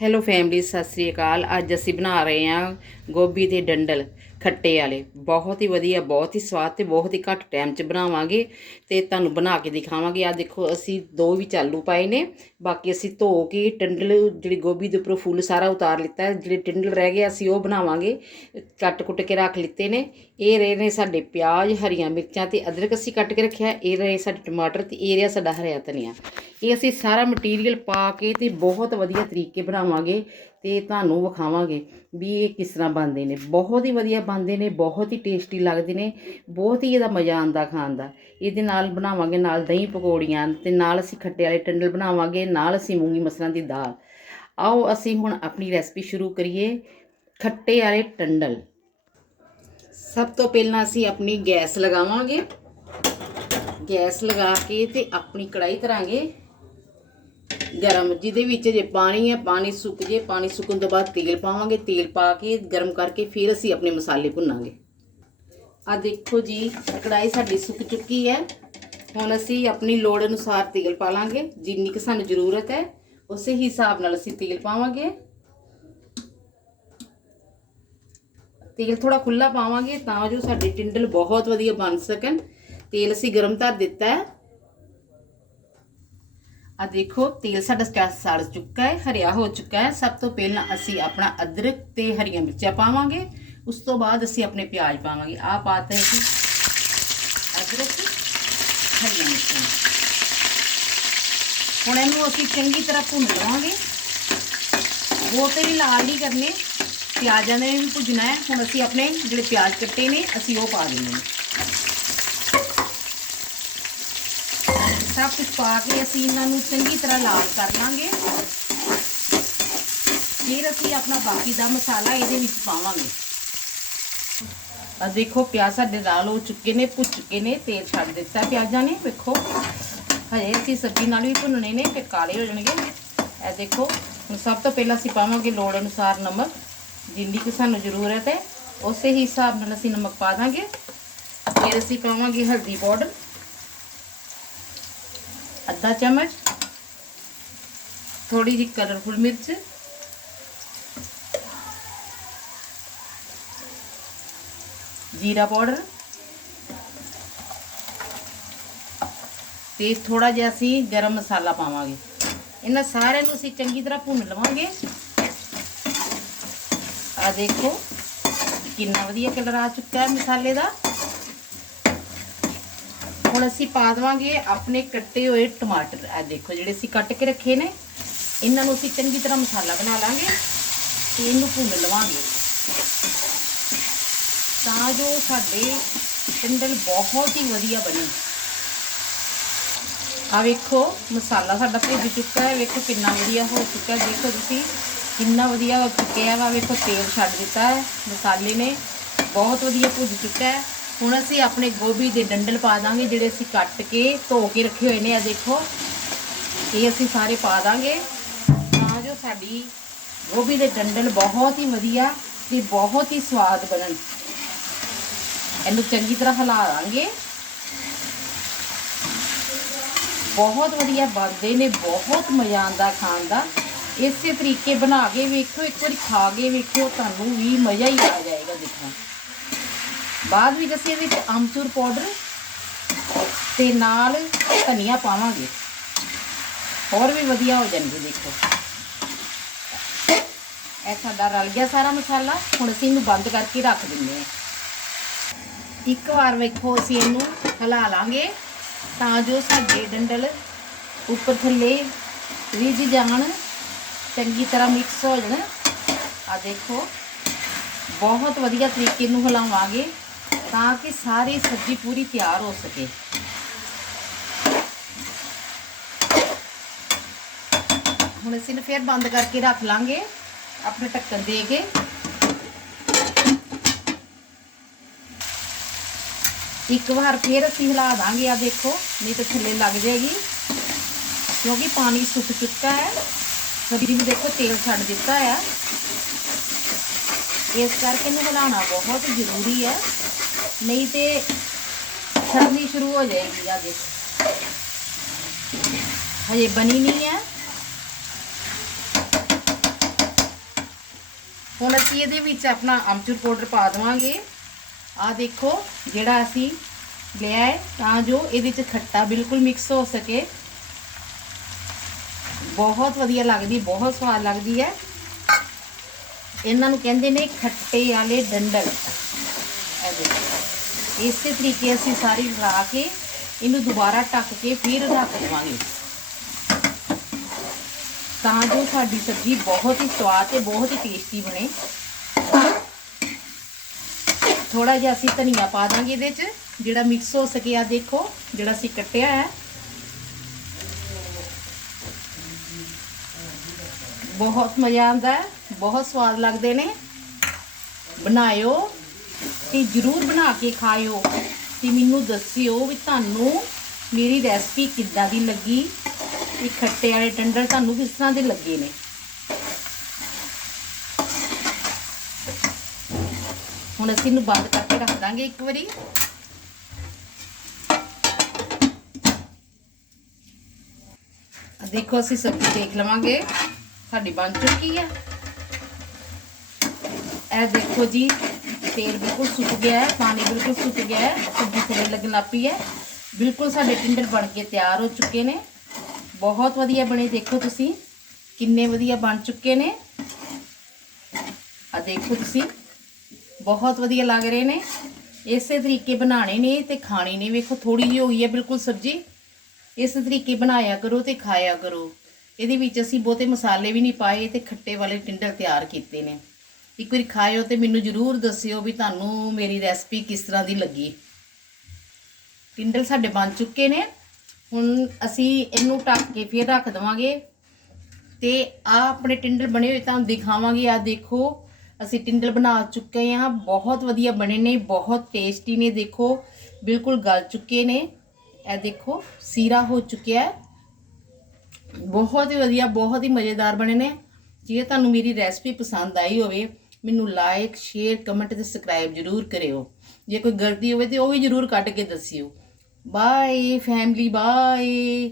Hello family Sat Sri ਅਕਾਲ। ਅੱਜ ਅਸੀਂ ਬਣਾ ਰਹੇ ਹਾਂ ਗੋਭੀ ਦੇ ਡੰਡਲ ਖੱਟੇ ਵਾਲੇ। ਬਹੁਤ ਹੀ ਵਧੀਆ, ਬਹੁਤ ਹੀ ਸਵਾਦ ਤੇ ਬਹੁਤ ਹੀ ਘੱਟ ਟਾਈਮ 'ਚ ਬਣਾਵਾਂਗੇ ਤੇ ਤੁਹਾਨੂੰ ਬਣਾ ਕੇ ਦਿਖਾਵਾਂਗੇ। ਆ ਦੇਖੋ, ਅਸੀਂ ਦੋ ਵੀ ਚਾਲੂ ਪਾਏ ਨੇ। ਬਾਕੀ ਅਸੀਂ ਧੋ ਕੇ ਟੰਡਲ ਜਿਹੜੀ ਗੋਭੀ ਦੇ ਉੱਪਰੋਂ ਫੁੱਲ ਸਾਰਾ ਉਤਾਰ ਲਿੱਤਾ ਜਿਹੜੇ ਟੰਡਲ ਰਹਿ ਗਏ, ਅਸੀਂ ਉਹ ਬਣਾਵਾਂਗੇ। ਕੱਟ ਕੁੱਟ ਕੇ ਰੱਖ ਲਿੱਤੇ ਨੇ। ਇਹ ਰਹੇ ਨੇ ਸਾਡੇ ਪਿਆਜ਼, ਹਰੀਆਂ ਮਿਰਚਾਂ ਤੇ ਅਦਰਕ ਅਸੀਂ ਕੱਟ ਕੇ ਰੱਖਿਆ। ਇਹ ਰਹੇ ਸਾਡੇ ਟਮਾਟਰ ਤੇ ਇਹ ਰਿਹਾ ਸਾਡਾ ਹਰਿਆ ਧਨੀਆ। ਇਹ ਅਸੀਂ ਸਾਰਾ ਮਟੀਰੀਅਲ ਪਾ ਕੇ ਤੇ ਬਹੁਤ ਵਧੀਆ ਤਰੀਕੇ ਬਣਾਵਾਂਗੇ। ਤੇ ਤੁਹਾਨੂੰ ਵਿਖਾਵਾਂਗੇ ਵੀ ਇਹ ਕਿਸ ਤਰ੍ਹਾਂ ਬਣਦੇ ਨੇ। ਬਹੁਤ ਹੀ ਵਧੀਆ ਬਣਦੇ ਨੇ, ਬਹੁਤ ਹੀ ਟੇਸਟੀ ਲੱਗਦੇ ਨੇ, ਬਹੁਤ ਹੀ ਇਹਦਾ ਮਜ਼ਾ ਆਉਂਦਾ ਖਾਣ ਦਾ। ਇਹਦੇ ਨਾਲ ਬਣਾਵਾਂਗੇ ਨਾਲ ਦਹੀਂ ਪਕੌੜੀਆਂ ਤੇ ਨਾਲ ਅਸੀਂ ਖੱਟੇ ਵਾਲੇ ਟੰਡਲ ਬਣਾਵਾਂਗੇ, ਨਾਲ ਅਸੀਂ ਮੂੰਗੀ ਮਸਰਾਂ ਦੀ ਦਾਲ। ਆਓ ਅਸੀਂ ਹੁਣ ਆਪਣੀ ਰੈਸਪੀ ਸ਼ੁਰੂ ਕਰੀਏ, ਖੱਟੇ ਵਾਲੇ ਟੰਡਲ। ਸਭ ਤੋਂ ਪਹਿਲਾਂ ਅਸੀਂ ਆਪਣੀ ਗੈਸ ਲਗਾਵਾਂਗੇ। ਗੈਸ ਲਗਾ ਕੇ ਤੇ ਆਪਣੀ ਕੜਾਈ ਧਰਾਂਗੇ। ਗਰਮ, ਜਿਹਦੇ ਵਿੱਚ ਜੇ ਪਾਣੀ ਹੈ, ਪਾਣੀ ਸੁੱਕ ਜੇ, ਪਾਣੀ ਸੁੱਕਣ ਤੋਂ ਬਾਅਦ ਤੇਲ ਪਾਵਾਂਗੇ, ਤੇਲ ਪਾ ਕੇ ਗਰਮ ਕਰਕੇ ਫਿਰ ਅਸੀਂ ਆਪਣੇ ਮਸਾਲੇ ਭੁੰਨਾਂਗੇ। ਆ ਦੇਖੋ ਜੀ ਕੜਾਈ ਸਾਡੀ ਸੁੱਕ ਚੁੱਕੀ ਹੈ। ਹੁਣ ਅਸੀਂ ਆਪਣੀ ਲੋੜ ਅਨੁਸਾਰ ਤੇਲ ਪਾ ਲਾਂਗੇ, ਜਿੰਨੀ ਕਿ ਸਾਨੂੰ ਜ਼ਰੂਰਤ ਹੈ, ਉਸੇ ਹਿਸਾਬ ਨਾਲ ਅਸੀਂ ਤੇਲ ਪਾਵਾਂਗੇ। ਤੇਲ ਥੋੜਾ ਖੁੱਲਾ ਪਾਵਾਂਗੇ ਤਾਂ ਜੋ ਸਾਡੇ ਟਿੰਡਲ ਬਹੁਤ ਵਧੀਆ ਬਣ ਸਕਣ। ਤੇਲ ਅਸੀਂ ਗਰਮ ਧਰ ਦਿੱਤਾ ਹੈ। ਆ ਦੇਖੋ, ਤੇਲ ਸਾਡਾ ਸਟਾ- ਸੜ ਚੁੱਕਾ ਹੈ, ਹਰਿਆ ਹੋ ਚੁੱਕਾ ਹੈ। ਸਭ ਤੋਂ ਪਹਿਲਾਂ ਅਸੀਂ ਆਪਣਾ ਅਦਰਕ ਤੇ ਹਰੀਆਂ ਮਿਰਚਾਂ ਪਾਵਾਂਗੇ। ਉਸ ਤੋਂ ਬਾਅਦ ਅਸੀਂ ਆਪਣੇ ਪਿਆਜ਼ ਪਾਵਾਂਗੇ। ਆ ਪਾਤੇ ਅਸੀਂ ਅਦਰਕ, ਹਰੀਆਂ ਮਿਰਚਾਂ। ਹੁਣ ਇਹਨੂੰ ਅਸੀਂ ਚੰਗੀ ਤਰ੍ਹਾਂ ਭੁੰਨ ਲਵਾਂਗੇ। ਬਹੁਤੇ ਵੀ ਲਾਲ ਨਹੀਂ ਕਰਨੇ। ਪਿਆਜ਼ਾਂ ਨੇ ਵੀ ਭੁੰਨਣਾ ਹੈ। ਹੁਣ ਅਸੀਂ ਆਪਣੇ ਜਿਹੜੇ ਪਿਆਜ਼ ਕੱਟੇ ਨੇ, ਅਸੀਂ ਉਹ ਪਾ ਦੇਣੇ ਨੇ ਸਭ ਕੁਝ ਪਾ ਕੇ ਅਸੀਂ ਇਹਨਾਂ ਨੂੰ ਚੰਗੀ ਤਰ੍ਹਾਂ ਲਾਲ ਕਰ ਲਾਂਗੇ। ਫਿਰ ਅਸੀਂ ਆਪਣਾ ਬਾਕੀ ਦਾ ਮਸਾਲਾ ਇਹਦੇ ਵਿੱਚ ਪਾਵਾਂਗੇ। ਆ ਦੇਖੋ, ਪਿਆਜ਼ ਸਾਡੇ ਲਾਲ ਹੋ ਚੁੱਕੇ ਨੇ ਭੁੱਜ ਚੁੱਕੇ ਨੇ, ਤੇਲ ਛੱਡ ਦਿੱਤਾ ਪਿਆਜ਼ਾਂ ਨੇ, ਵੇਖੋ। ਹਜੇ ਅਸੀਂ ਸਬਜ਼ੀ ਨਾਲ ਵੀ ਭੁੰਨਣੇ ਨੇ ਤੇ ਕਾਲੇ ਹੋ ਜਾਣਗੇ। ਇਹ ਦੇਖੋ, ਹੁਣ ਸਭ ਤੋਂ ਪਹਿਲਾਂ ਅਸੀਂ ਪਾਵਾਂਗੇ ਲੋੜ ਅਨੁਸਾਰ ਨਮਕ, ਜਿੰਨੀ ਕਿ ਸਾਨੂੰ ਜ਼ਰੂਰਤ ਹੈ, ਉਸੇ ਹੀ ਹਿਸਾਬ ਨਾਲ ਅਸੀਂ ਨਮਕ ਪਾ ਦਾਂਗੇ। ਫਿਰ ਅਸੀਂ ਪਾਵਾਂਗੇ ਹਲਦੀ ਪਾਊਡਰ। ਅੱਧਾ ਚਮਚ ਥੋੜੀ ਜਿਹੀ ਕਲਰਫੁਲ ਮਿਰਚ ਜੀਰਾ ਪਾਊਡਰ ਤੇ ਥੋੜਾ ਜਿਹਾ ਅਸੀਂ ਗਰਮ ਮਸਾਲਾ ਪਾਵਾਂਗੇ ਇਹਨਾਂ ਸਾਰਿਆਂ ਨੂੰ ਅਸੀਂ ਚੰਗੀ ਤਰ੍ਹਾਂ ਭੁੰਨ ਲਵਾਂਗੇ ਆ ਦੇਖੋ ਕਿੰਨਾ ਵਧੀਆ ਕਲਰ ਆ ਚੁੱਕਾ ਹੈ ਮਸਾਲੇ ਦਾ ਹੁਣ ਅਸੀਂ ਪਾ ਦੇਵਾਂਗੇ ਆਪਣੇ ਕੱਟੇ ਹੋਏ ਟਮਾਟਰ। ਆ ਦੇਖੋ ਜਿਹੜੇ ਅਸੀਂ ਕੱਟ ਕੇ ਰੱਖੇ ਨੇ। ਇਹਨਾਂ ਨੂੰ ਅਸੀਂ ਚੰਗੀ ਤਰ੍ਹਾਂ ਮਸਾਲਾ ਬਣਾ ਲਾਂਗੇ ਤੇ ਇਹਨੂੰ ਭੁੰਨ ਲਵਾਂਗੇ। ਤਾਂ ਜੋ ਸਾਡੇ ਟੰਡਲ ਬਹੁਤ ਹੀ ਵਧੀਆ ਬਣੇ। ਆ ਵੇਖੋ, ਮਸਾਲਾ ਸਾਡਾ ਭਿੱਜ ਚੁੱਕਾ ਹੈ। ਵੇਖੋ ਕਿੰਨਾ ਵਧੀਆ ਹੋ ਚੁੱਕਾ ਹੈ। ਦੇਖੋ ਤੁਸੀਂ, ਕਿੰਨਾ ਵਧੀਆ ਹੋ ਚੁੱਕਿਆ ਵਾ ਵੇਖੋ, ਤੇਲ ਛੱਡ ਦਿੱਤਾ ਹੈ। ਮਸਾਲੇ ਨੇ ਬਹੁਤ ਵਧੀਆ ਭੁੱਜ ਚੁੱਕਾ ਹੈ। ਹੁਣ ਅਸੀਂ ਆਪਣੇ ਗੋਭੀ ਦੇ ਡੰਡਲ ਪਾ ਦਾਂਗੇ, ਜਿਹੜੇ ਅਸੀਂ ਕੱਟ ਕੇ ਧੋ ਕੇ ਰੱਖੇ ਹੋਏ ਨੇ ਆ ਦੇਖੋ। ਇਹ ਅਸੀਂ ਸਾਰੇ ਪਾ ਦਾਂਗੇ। ਤਾਂ ਜੋ ਸਾਡੀ ਗੋਭੀ ਦੇ ਡੰਡਲ ਬਹੁਤ ਹੀ ਵਧੀਆ ਤੇ ਬਹੁਤ ਹੀ ਸਵਾਦ ਬਣਨ। ਇਹਨੂੰ ਚੰਗੀ ਤਰ੍ਹਾਂ ਹਿਲਾ ਦਾਂਗੇ। ਬਹੁਤ ਵਧੀਆ ਬਣਦੇ ਨੇ, ਬਹੁਤ ਮਜ਼ਾ ਆਉਂਦਾ ਖਾਣ ਦਾ। ਇਸੇ ਤਰੀਕੇ ਬਣਾ ਕੇ ਵੇਖੋ, ਇੱਕ ਵਾਰੀ ਖਾ ਕੇ ਵੇਖੋ ਤੁਹਾਨੂੰ ਵੀ ਮਜ਼ਾ ਹੀ ਆ ਜਾਏਗਾ ਦੇਖਣਾ। ਬਾਅਦ ਵਿੱਚ ਅਸੀਂ ਇਹਦੇ ਵਿੱਚ ਅਮਚੂਰ ਪਾਊਡਰ ਤੇ ਨਾਲ ਧਨੀਆ ਪਾਵਾਂਗੇ। ਹੋਰ ਵੀ ਵਧੀਆ ਹੋ ਜਾਣਗੇ, ਦੇਖੋ। ਇਹ ਸਾਡਾ ਰਲ ਗਿਆ ਸਾਰਾ ਮਸਾਲਾ। ਹੁਣ ਅਸੀਂ ਇਹਨੂੰ ਬੰਦ ਕਰਕੇ ਰੱਖ ਦਿੰਦੇ ਹਾਂ। ਇੱਕ ਵਾਰ ਵੇਖੋ, ਅਸੀਂ ਇਹਨੂੰ ਹਿਲਾ ਲਾਂਗੇ ਤਾਂ ਜੋ ਸਾਡੇ ਡੰਡਲ ਉੱਪਰ ਥੱਲੇ ਰਿੱਝ ਜਾਣ, ਚੰਗੀ ਤਰ੍ਹਾਂ ਮਿਕਸ ਹੋ ਜਾਣ। ਆ ਦੇਖੋ, ਬਹੁਤ ਵਧੀਆ ਤਰੀਕੇ ਨੂੰ ਹਿਲਾਵਾਂਗੇ। ਤਾਂ ਕਿ ਸਾਰੀ ਸਬਜ਼ੀ ਪੂਰੀ ਤਿਆਰ ਹੋ ਸਕੇ ਹੁਣ ਅਸੀਂ ਨੂੰ ਫਿਰ ਬੰਦ ਕਰਕੇ ਰੱਖ ਲਾਂਗੇ ਆਪਣੇ ਢੱਕਣ ਦੇ ਕੇ ਇੱਕ ਵਾਰ ਫਿਰ ਅਸੀਂ ਹਿਲਾ ਦਾਂਗੇ ਆ ਦੇਖੋ ਨਹੀਂ ਤਾਂ ਥੱਲੇ ਲੱਗ ਜਾਏਗੀ ਕਿਉਂਕਿ ਪਾਣੀ ਸੁੱਕ ਚੁੱਕਾ ਹੈ ਸਬਜ਼ੀ ਨੂੰ ਦੇਖੋ ਤੇਲ ਛੱਡ ਦਿੱਤਾ ਹੈ ਇਸ ਕਰਕੇ ਇਹਨੂੰ ਹਿਲਾਉਣਾ ਬਹੁਤ ਜ਼ਰੂਰੀ ਹੈ ਨਹੀਂ ਤੇ ਛੜਨੀ ਸ਼ੁਰੂ ਹੋ ਜਾਏਗੀ ਆ ਦੇਖੋ। ਹਜੇ ਬਣੀ ਨਹੀਂ ਹੈ। ਹੁਣ ਅਸੀਂ ਇਹਦੇ ਵਿੱਚ ਆਪਣਾ ਅਮਚੂਰ ਪਾਊਡਰ ਪਾ ਦੇਵਾਂਗੇ। ਆ ਦੇਖੋ, ਜਿਹੜਾ ਅਸੀਂ ਲਿਆ ਹੈ, ਤਾਂ ਜੋ ਇਹਦੇ ਚ ਖੱਟਾ ਬਿਲਕੁਲ ਮਿਕਸ ਹੋ ਸਕੇ। ਬਹੁਤ ਵਧੀਆ ਲੱਗਦੀ, ਬਹੁਤ ਸਵਾਦ ਲੱਗਦੀ ਹੈ। ਇਹਨਾਂ ਨੂੰ ਕਹਿੰਦੇ ਨੇ ਖੱਟੇ ਵਾਲੇ ਡੰਡਲ। ਇਹ ਦੇਖੋ। ਇਸੇ ਤਰੀਕੇ ਅਸੀਂ ਸਾਰੀ ਰਲਾ ਕੇ ਇਹਨੂੰ ਦੁਬਾਰਾ ਢੱਕ ਕੇ ਫਿਰ ਰੱਖ ਦੇਵਾਂਗੇ। ਤਾਂ ਜੋ ਸਾਡੀ ਸਬਜ਼ੀ ਬਹੁਤ ਹੀ ਸਵਾਦ ਤੇ ਬਹੁਤ ਹੀ ਟੇਸਟੀ ਬਣੇ। ਥੋੜਾ ਜਿਹਾ ਅਸੀਂ ਧਨੀਆ ਪਾ ਦਾਂਗੇ ਇਹਦੇ 'ਚ, ਜਿਹੜਾ ਮਿਕਸ ਹੋ ਸਕਿਆ ਦੇਖੋ, ਜਿਹੜਾ ਅਸੀਂ ਕੱਟਿਆ ਹੈ। ਬਹੁਤ ਮਜ਼ਾ ਆਉਂਦਾ ਹੈ, ਬਹੁਤ ਸਵਾਦ ਲੱਗਦੇ ਨੇ। ਬਣਾਇਓ। ਤੇ ਜਰੂਰ ਬਣਾ ਕੇ ਖਾਇਓ ਤੇ ਮੈਨੂੰ ਦੱਸਿਓ ਵੀ ਤੁਹਾਨੂੰ ਮੇਰੀ ਰੈਸਪੀ ਕਿੱਦਾਂ ਦੀ ਲੱਗੀ? ਇਹ ਖੱਟੇ ਵਾਲੇ ਟੰਡਰ ਤੁਹਾਨੂੰ ਕਿਸ ਤਰ੍ਹਾਂ ਦੇ ਲੱਗੇ ਨੇ? ਹੁਣ ਅਸੀਂ ਇਹਨੂੰ ਬੰਦ ਕਰਕੇ ਰੱਖ ਦਾਂਗੇ ਇੱਕ ਵਾਰੀ। ਦੇਖੋ, ਅਸੀਂ ਸਬਜ਼ੀ ਦੇਖ ਲਵਾਂਗੇ। ਸਾਡੀ ਬਣ ਚੁੱਕੀ ਹੈ ਇਹ ਦੇਖੋ ਜੀ ਤੇਲ ਬਿਲਕੁਲ ਸੁੱਕ ਗਿਆ ਹੈ, ਪਾਣੀ ਬਿਲਕੁਲ ਸੁੱਕ ਗਿਆ ਹੈ, ਸਬਜ਼ੀ ਥੋੜੀ ਲੱਗਣ ਲੱਗ ਹੈ। ਬਿਲਕੁਲ ਸਾਡੇ ਟਿੰਡਰ ਬਣ ਕੇ ਤਿਆਰ ਹੋ ਚੁੱਕੇ ਨੇ। ਬਹੁਤ ਵਧੀਆ ਬਣੇ, ਦੇਖੋ ਤੁਸੀਂ, ਕਿੰਨੇ ਵਧੀਆ ਬਣ ਚੁੱਕੇ ਨੇ। ਆ ਦੇਖੋ ਤੁਸੀਂ, ਬਹੁਤ ਵਧੀਆ ਲੱਗ ਰਹੇ ਨੇ। ਇਸੇ ਤਰੀਕੇ ਬਣਾਣੇ ਨੇ ਤੇ ਖਾਣੇ ਨੇ। ਵੇਖੋ ਥੋੜੀ ਜਿਹੀ ਹੋਈ ਹੈ ਬਿਲਕੁਲ ਸਬਜ਼ੀ। ਇਸ ਤਰੀਕੇ ਬਣਾਇਆ ਕਰੋ ਤੇ ਖਾਇਆ ਕਰੋ। ਇਹਦੇ ਵਿੱਚ ਅਸੀਂ ਬਹੁਤੇ ਮਸਾਲੇ ਵੀ ਨਹੀਂ ਪਾਏ ਤੇ ਖੱਟੇ ਵਾਲੇ ਟਿੰਡਰ ਤਿਆਰ ਕੀਤੇ ਨੇ। ਇੱਕ ਵਾਰੀ ਖਾਇਓ ਤੇ ਮੈਨੂੰ ਜਰੂਰ ਦੱਸਿਓ ਵੀ ਤੁਹਾਨੂੰ ਮੇਰੀ ਰੈਸਪੀ ਕਿਸ ਤਰ੍ਹਾਂ ਦੀ ਲੱਗੀ। ਟਿੰਡਲ ਸਾਡੇ ਬਣ ਚੁੱਕੇ ਨੇ। ਹੁਣ ਅਸੀਂ ਇਹਨੂੰ ਢੱਕ ਕੇ ਫਿਰ ਰੱਖ ਦਵਾਂਗੇ। ਤੇ ਆ ਆਪਣੇ ਟਿੰਡਲ ਬਣੇ ਹੋਏ ਤੁਹਾਨੂੰ ਦਿਖਾਵਾਂਗੇ। ਆ ਦੇਖੋ, ਅਸੀਂ ਟਿੰਡਲ ਬਣਾ ਚੁੱਕੇ ਹਾਂ। ਬਹੁਤ ਵਧੀਆ ਬਣੇ ਨੇ, ਬਹੁਤ ਟੇਸਟੀ ਨੇ, ਦੇਖੋ। ਬਿਲਕੁਲ ਗਲ ਚੁੱਕੇ ਨੇ। ਇਹ ਦੇਖੋ, ਸੀਰਾ ਹੋ ਚੁੱਕਿਆ ਹੈ। ਬਹੁਤ ਹੀ ਵਧੀਆ, ਬਹੁਤ ਹੀ ਮਜ਼ੇਦਾਰ ਬਣੇ ਨੇ। ਜੇ ਤੁਹਾਨੂੰ ਮੇਰੀ ਰੈਸਪੀ ਪਸੰਦ ਆਈ ਹੋਵੇ ਮੈਨੂੰ ਲਾਈਕ ਸ਼ੇਅਰ ਕਮੈਂਟ ਤੇ ਸਬਸਕ੍ਰਾਈਬ ਜਰੂਰ ਕਰਿਓ। ਜੇ ਕੋਈ ਗਲਤੀ ਹੋਵੇ ਤੇ ਉਹ ਵੀ ਜਰੂਰ ਕੱਢ ਕੇ ਦੱਸਿਓ। Bye family bye